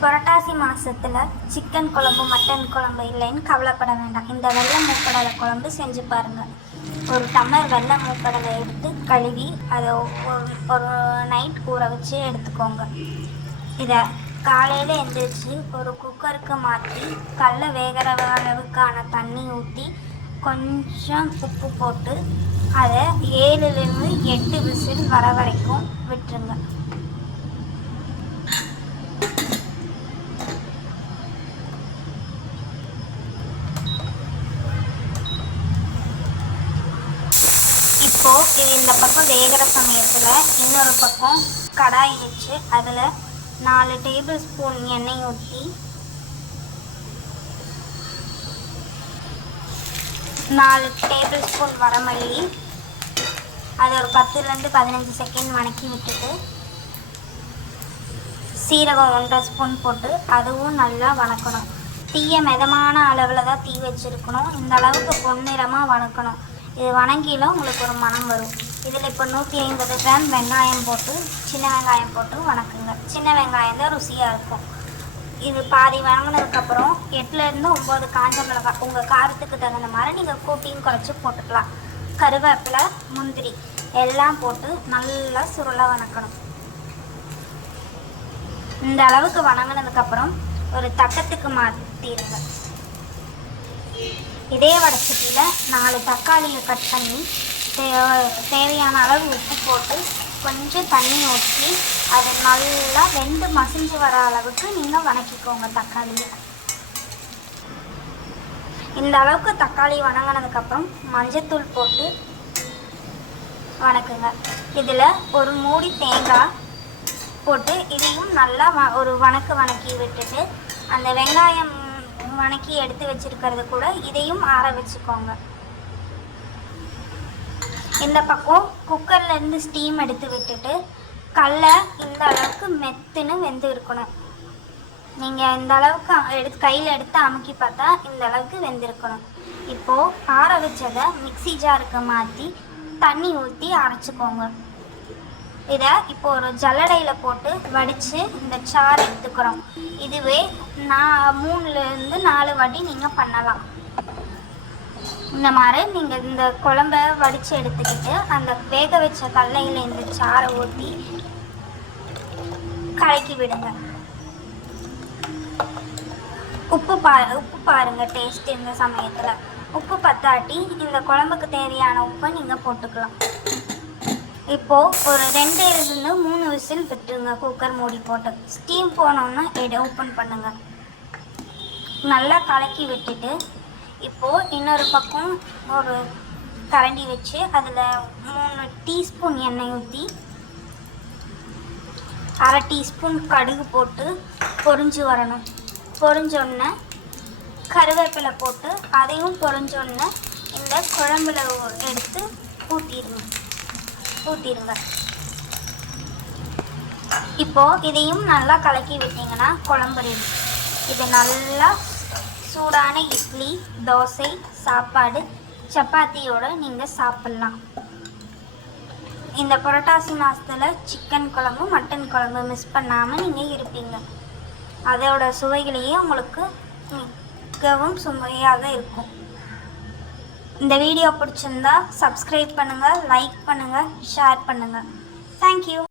புரட்டாசி மாதத்தில் சிக்கன் குழம்பு மட்டன் குழம்பு இல்லைன்னு கவலைப்பட வேண்டாம். இந்த வெள்ளை மூக்கடலை குழம்பு செஞ்சு பாருங்கள். ஒரு டம்ளர் வெள்ளை மூக்கடலை எடுத்து கழுவி அதை ஒரு நைட் ஊற வச்சு எடுத்துக்கோங்க. இதை காலையில் எழுந்திரிச்சு ஒரு குக்கருக்கு மாற்றி கடலை வேகிற அளவுக்கான தண்ணி ஊற்றி கொஞ்சம் உப்பு போட்டு அதை 7லிருந்து 8 விசில் வர வரைக்கும் விட்டுருங்க. இப்போது இந்த பக்கம் வேகிற சமயத்தில் இன்னொரு பக்கம் கடாய் வச்சு அதில் 4 டேபிள் ஸ்பூன் எண்ணெய் ஊற்றி 4 டேபிள் ஸ்பூன் வரமல்லி அதை ஒரு 10லேருந்து 15 செகண்ட் வணக்கி விட்டுட்டு சீரகம் 1/2 ஸ்பூன் போட்டு அதுவும் நல்லா வணக்கணும். தீயை மிதமான அளவில் தான் தீ வச்சுருக்கணும். இந்த அளவுக்கு பொன்னிறமாக வணக்கணும். இது வணங்கியில் உங்களுக்கு ஒரு மணம் வரும். இதில் இப்போ 150 கிராம் வெங்காயம் போட்டு சின்ன வெங்காயம் போட்டு வணக்குங்க. சின்ன வெங்காயம் தான் ருசியாக இருக்கும். இது பாதி வணங்கினதுக்கப்புறம் 8லேருந்து 9 காஞ்ச மிளகாய் உங்கள் காரத்துக்கு தகுந்த மாதிரி நீங்கள் கூட்டியும் குறைச்சி போட்டுக்கலாம். கருவேப்பிலை, முந்திரி எல்லாம் போட்டு நல்லா சுருளாக வணக்கணும். இந்த அளவுக்கு வணங்கினதுக்கப்புறம் ஒரு தட்டத்துக்கு மாற்றிடுங்க. இதே வடச்சட்டியில் 4 தக்காளியை கட் பண்ணி தேவையான அளவு உப்பு போட்டு கொஞ்சம் தண்ணி ஊற்றி அதை நல்லா வெந்து மசிஞ்சு வர அளவுக்கு நீங்கள் வணக்கிக்கோங்க தக்காளியை. இந்த அளவுக்கு தக்காளி வணங்கினதுக்கப்புறம் மஞ்சத்தூள் போட்டு வணக்குங்க. இதில் ஒரு மூடி தேங்காய் போட்டு இதையும் நல்லா ஒரு வணக்கி விட்டுட்டு அந்த வெங்காயம் வணக்கி எடுத்து வச்சிருக்கிறது கூட இதையும் ஆற வச்சுக்கோங்க. இந்த பக்கம் குக்கர்லேருந்து ஸ்டீம் எடுத்து விட்டுட்டு கடலை இந்த அளவுக்கு மெத்துன்னு வெந்து இருக்கணும். நீங்கள் இந்த அளவுக்கு கையில் எடுத்து அமுக்கி பார்த்தா இந்த அளவுக்கு வெந்திருக்கணும். இப்போது ஆற வச்சதை மிக்ஸி ஜாருக்கு மாற்றி தண்ணி ஊற்றி அரைச்சிக்கோங்க. இதை இப்போ ஒரு ஜல்லடையில் போட்டு வடித்து இந்த சாறு எடுத்துக்கிறோம். இதுவே 3லேருந்து 4 வாட்டி நீங்கள் பண்ணலாம். இந்த மாதிரி நீங்கள் இந்த குழம்ப வடித்து எடுத்துக்கிட்டு அந்த வேக வச்ச கடலையில் இந்த சாறை ஊற்றி கலக்கி விடுங்க. உப்பு பாருங்கள் டேஸ்ட். இந்த சமயத்தில் உப்பு பத்தாட்டி இந்த குழம்புக்கு தேவையான உப்பை நீங்கள் போட்டுக்கலாம். இப்போது ஒரு 2லிருந்து 3 விசில் விட்டுருங்க. குக்கர் மூடி போட்டு ஸ்டீம் போனோன்னா ஓப்பன் பண்ணுங்கள். நல்லா கலக்கி விட்டுட்டு இப்போது இன்னொரு பக்கம் ஒரு கரண்டி வச்சு அதில் 3 டீஸ்பூன் எண்ணெய் ஊற்றி 1/2 டீஸ்பூன் கடுகு போட்டு பொரிஞ்சு வரணும். பொரிஞ்சோடனே கருவேப்பிலை போட்டு அதையும் பொரிஞ்சோடனே இந்த குழம்புல எடுத்து ஊற்றிடுங்க. இப்போது இதையும் நல்லா கலக்கி விட்டிங்கன்னா குழம்பு ரெடி. இது நல்லா சூடான இட்லி, தோசை, சாப்பாடு, சப்பாத்தியோடு நீங்கள் சாப்பிட்லாம். இந்த புரட்டாசி மாதத்தில் சிக்கன் குழம்பு மட்டன் குழம்பு மிஸ் பண்ணாமல் நீங்கள் இருப்பீங்க. அதோட சுவைகளையே உங்களுக்கு மிகவும் சுவையாக இருக்கும். இந்த வீடியோ பிடிச்சிருந்தா சப்ஸ்கிரைப் பண்ணுங்கள், லைக் பண்ணுங்கள், ஷேர் பண்ணுங்கள். தேங்க்யூ.